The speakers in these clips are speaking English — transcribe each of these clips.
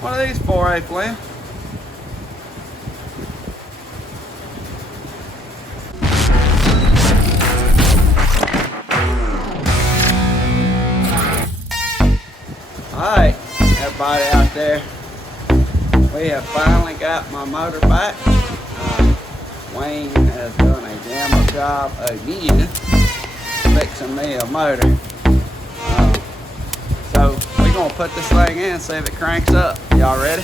What are these for, A-flem? Alright, everybody out there. We have finally got my motorbike. Wayne has done a damn good job again fixing me a motor. So we're gonna put this thing in and see if it cranks up. Y'all ready?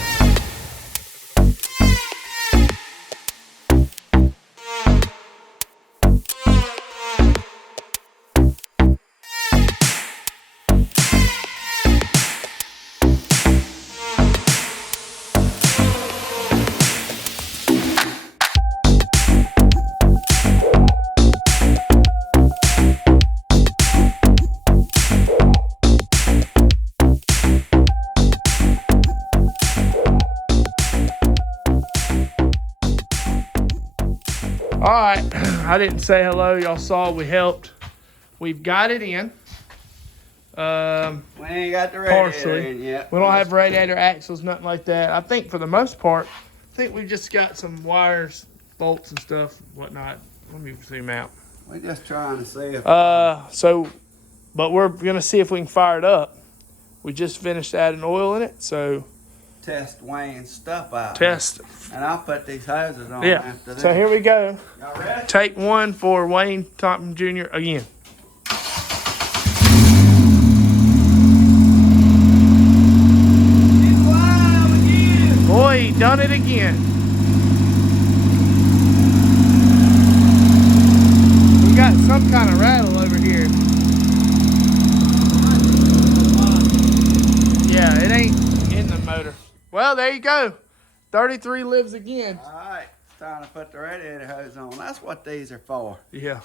All right, I didn't say hello. Y'all saw we helped. We've got it in. We ain't got the radiator in yet. We don't have radiator axles, nothing like that. I think for the most part, I think we just got some wires, bolts and stuff, whatnot. Let me zoom out. We're just trying to see if... But we're gonna see if we can fire it up. We just finished adding oil in it, so... Test Wayne's stuff out. Test. And I'll put these hoses on after this. So here we go. Y'all ready? Take one for Wayne Thompson Jr. again. Boy, he done it again. We got some kind of rattle over here. Yeah, it ain't in the motor. Well, there you go. 33 lives again. All right, it's time to put the radiator hose on. That's what these are for. Yeah.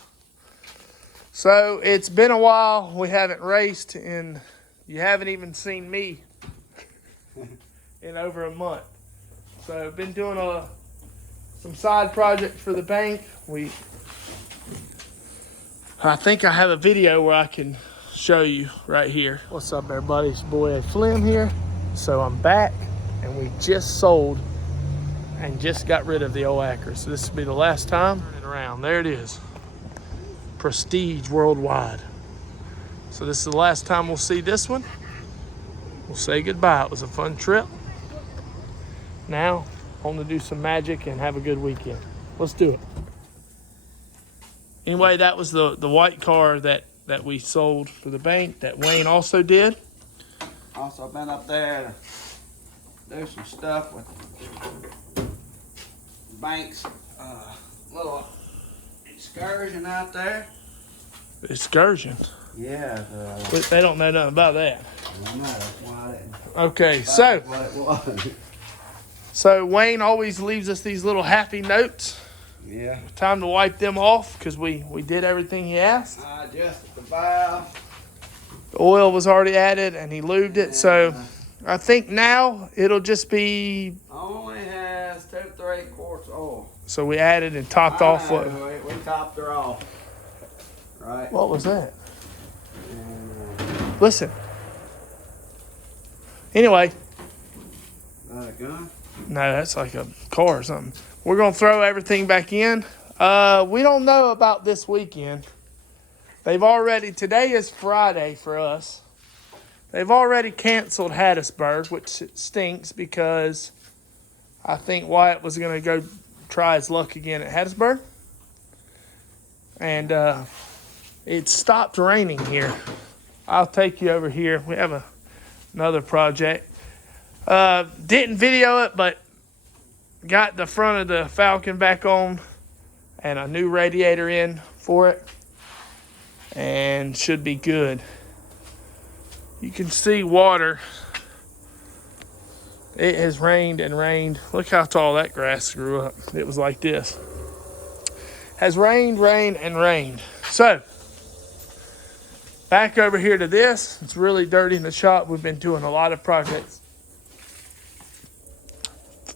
So it's been a while. We haven't raced, and you haven't even seen me in over a month. So I've been doing some side projects for the bank. I think I have a video where I can show you right here. What's up, everybody? It's your boy A-flem here. So I'm back, and we just sold and just got rid of the old Acura. So this will be the last time. Turn it around. There it is. Prestige Worldwide. So this is the last time we'll see this one. We'll say goodbye. It was a fun trip. Now, on to do some magic and have a good weekend. Let's do it. Anyway, that was the white car that we sold for the bank that Wayne also did. Also been up there to do some stuff with bank's little excursion out there. Excursion? Yeah. They don't know nothing about that. I know, that's why I didn't. Okay, so What it was. So Wayne always leaves us these little happy notes. Yeah. Time to wipe them off because we did everything he asked. I adjusted the valve. The oil was already added and he lubed it. So I think now it'll just be... Only has 2 3/4 oil. So we added and topped off what? We topped her off. Right. What was that? Listen. Anyway. Is that a gun? No, that's like a car or something. We're going to throw everything back in. We don't know about this weekend. Today is Friday for us. They've already canceled Hattiesburg, which stinks because I think Wyatt was going to go try his luck again at Hattiesburg. And it stopped raining here. I'll take you over here. We have another project. Didn't video it, but got the front of the Falcon back on and a new radiator in for it. And should be good. You can see water. It has rained and rained. Look how tall that grass grew up. It was like this. Has rained, rained, and rained. So, back over here to this. It's really dirty in the shop. We've been doing a lot of projects.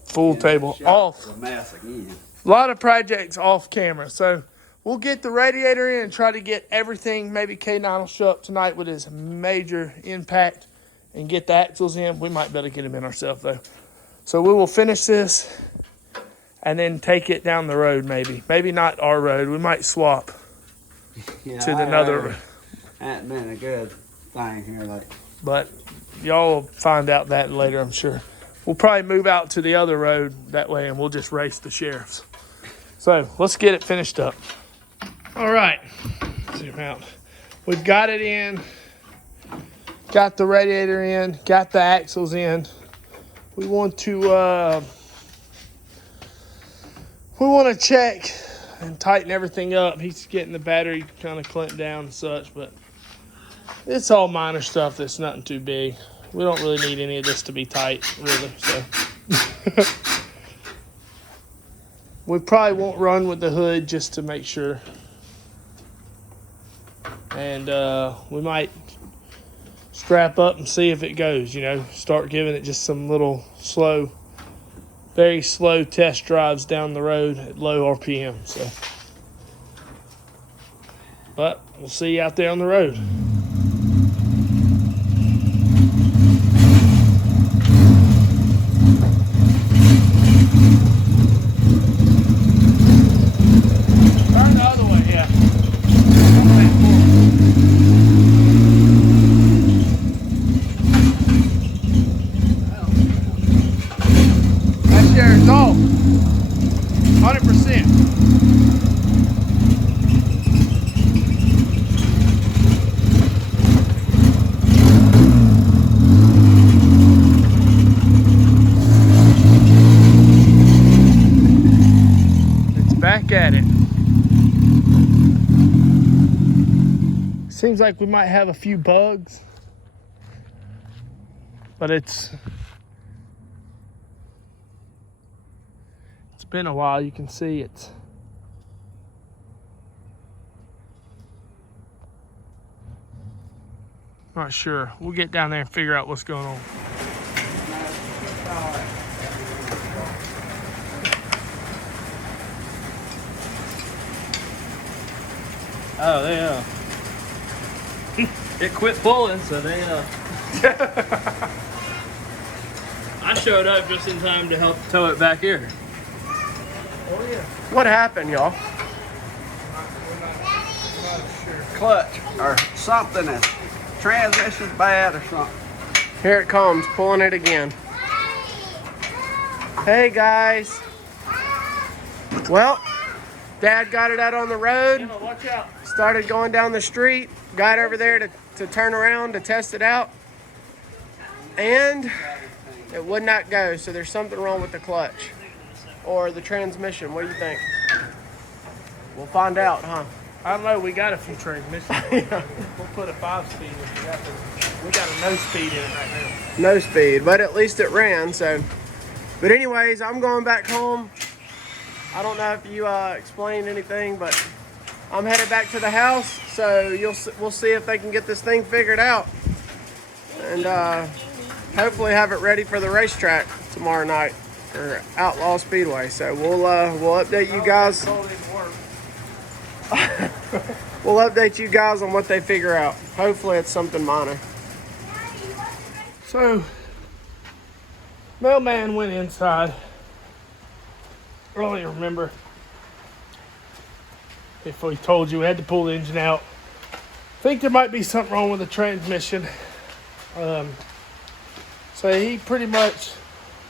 Full table off. A mess again. A lot of projects off camera. So, we'll get the radiator in and try to get everything. Maybe K9 will show up tonight with his major impact and get the axles in. We might be able to get them in ourselves though. So we will finish this and then take it down the road maybe. Maybe not our road. We might swap to another. That's been a good thing here lately. But y'all will find out that later, I'm sure. We'll probably move out to the other road that way and we'll just race the sheriffs. So let's get it finished up. All right, zoom out. We've got it in, got the radiator in, got the axles in. We want to check and tighten everything up. He's getting the battery kind of clamped down and such, but it's all minor stuff that's nothing too big. We don't really need any of this to be tight, really. So we probably won't run with the hood just to make sure. And we might strap up and see if it goes, you know, start giving it just some little slow, very slow test drives down the road at low RPM. So, but we'll see you out there on the road. Turn the other way, yeah. That's yours, no. 100%. Back at it. Seems like we might have a few bugs, but it's been a while. You can see it's not sure. We'll get down there and figure out what's going on. Oh, they it quit pulling, so they I showed up just in time to help tow it back here. Oh yeah. What happened, y'all? Clutch or something. Is transmission's bad or something. Here it comes, pulling it again. Hey guys. Well, Dad got it out on the road. Watch out. Started going down the street. Got over there to turn around to test it out. And it would not go. So there's something wrong with the clutch or the transmission. What do you think? We'll find out, huh? I don't know. We got a few transmissions. Yeah. We'll put a 5-speed if we got to. We got a no speed in it right now. No speed, but at least it ran. So, but anyways, I'm going back home. I don't know if you explained anything, but I'm headed back to the house. So we'll see if they can get this thing figured out, and hopefully have it ready for the racetrack tomorrow night for Outlaw Speedway. So we'll update you guys. We'll update you guys on what they figure out. Hopefully it's something minor. So, mailman went inside. I don't even remember if we told you we had to pull the engine out. I think there might be something wrong with the transmission. So he pretty much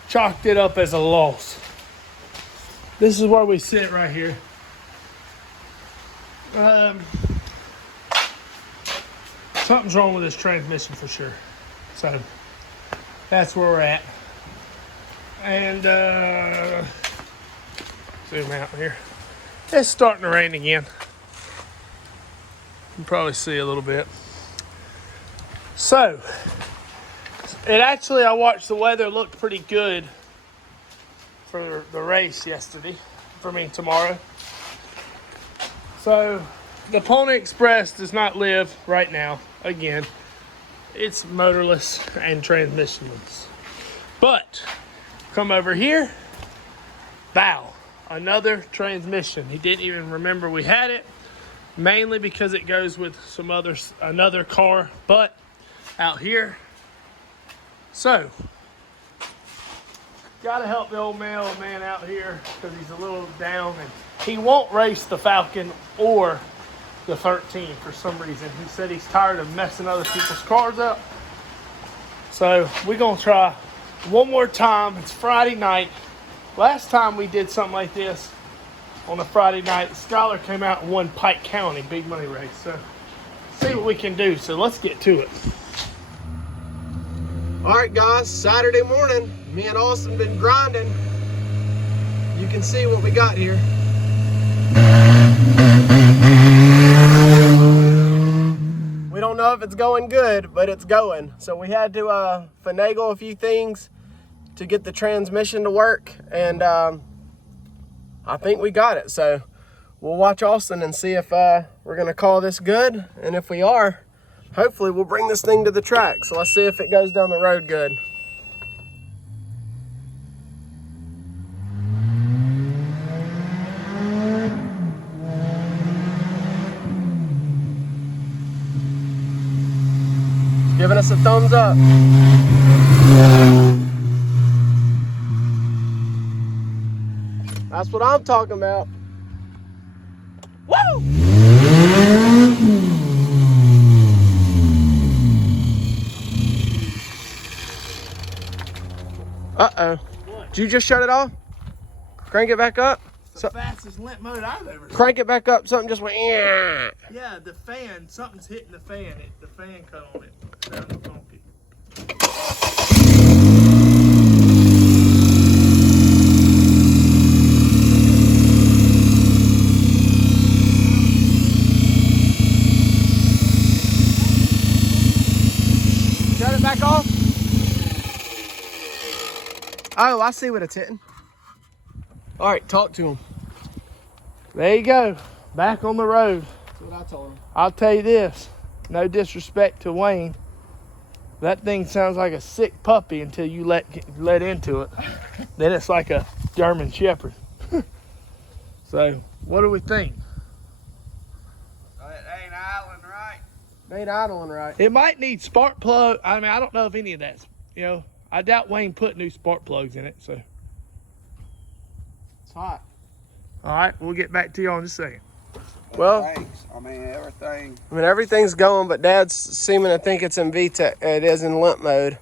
chalked it up as a loss. This is where we sit right here. Something's wrong with this transmission for sure. So that's where we're at. And zoom out here. It's starting to rain again. You can probably see a little bit. So I watched the weather looked pretty good for the race tomorrow. So the Pony Express does not live right now. Again, it's motorless and transmissionless. But come over here, bow, another transmission. He didn't even remember we had it, mainly because it goes with another car. But out here, So, gotta help the old mailman out here because he's a little down and he won't race the Falcon or the 13 for some reason. He said he's tired of messing other people's cars up. So we're gonna try one more time. It's Friday night. Last time we did something like this on a Friday night, Skylar came out and won Pike County big money race. So see what we can do. So let's get to it. All right, guys, Saturday morning. Me and Austin been grinding. You can see what we got here. We don't know if it's going good, but it's going. So we had to finagle a few things to get the transmission to work, and I think we got it. So we'll watch Austin and see if we're gonna call this good, and if we are, hopefully we'll bring this thing to the track. So let's see if it goes down the road good. Giving us a thumbs up. That's what I'm talking about. Woo! Uh-oh. What? Did you just shut it off? Crank it back up? It's the fastest limp mode I've ever seen. Crank it back up. Something just went, yeah. Yeah, the fan, something's hitting the fan. The fan cut on it. Sounded funky. Shut it back off. Oh, I see what it's hitting. All right, talk to him. There you go. Back on the road. That's what I told him. I'll tell you this. No disrespect to Wayne. That thing sounds like a sick puppy until you let into it. Then it's like a German Shepherd. So, what do we think? It ain't idling right. They ain't idling right. It might need spark plug. I mean, I don't know if any of that's, I doubt Wayne put new spark plugs in it. So, It's hot. all right, we'll get back to you in just a second. Well, Thanks. I mean, everything. I mean, everything's going, but Dad's seeming to think it's in VTEC. It is in limp mode.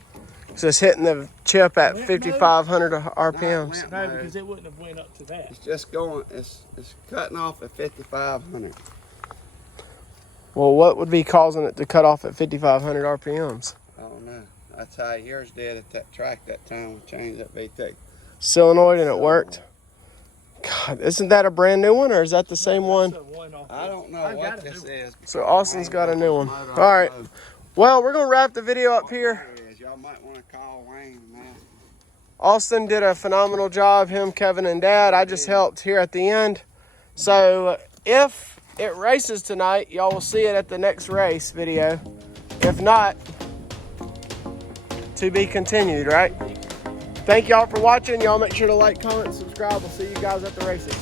So it's hitting the chip at Limp 5,500 Not RPMs. limp No, mode. because it wouldn't have went up to that. It's just going. It's cutting off at 5,500. Well, what would be causing it to cut off at 5,500 RPMs? I don't know. That's how yours did at that track that time. We changed that VTEC. Solenoid, and it worked. God, isn't that a brand new one, or is that the same one? That's a one off I don't know I've what got a this new is. So Austin's got a new one. Motor All right. road. Well, we're gonna wrap the video up here. Y'all might want to call Wayne, man. Austin did a phenomenal job, him, Kevin, and Dad. I just helped here at the end. So if it races tonight, y'all will see it at the next race video. If not, to be continued, right? Thank y'all for watching. Y'all make sure to like, comment, subscribe. We'll see you guys at the races.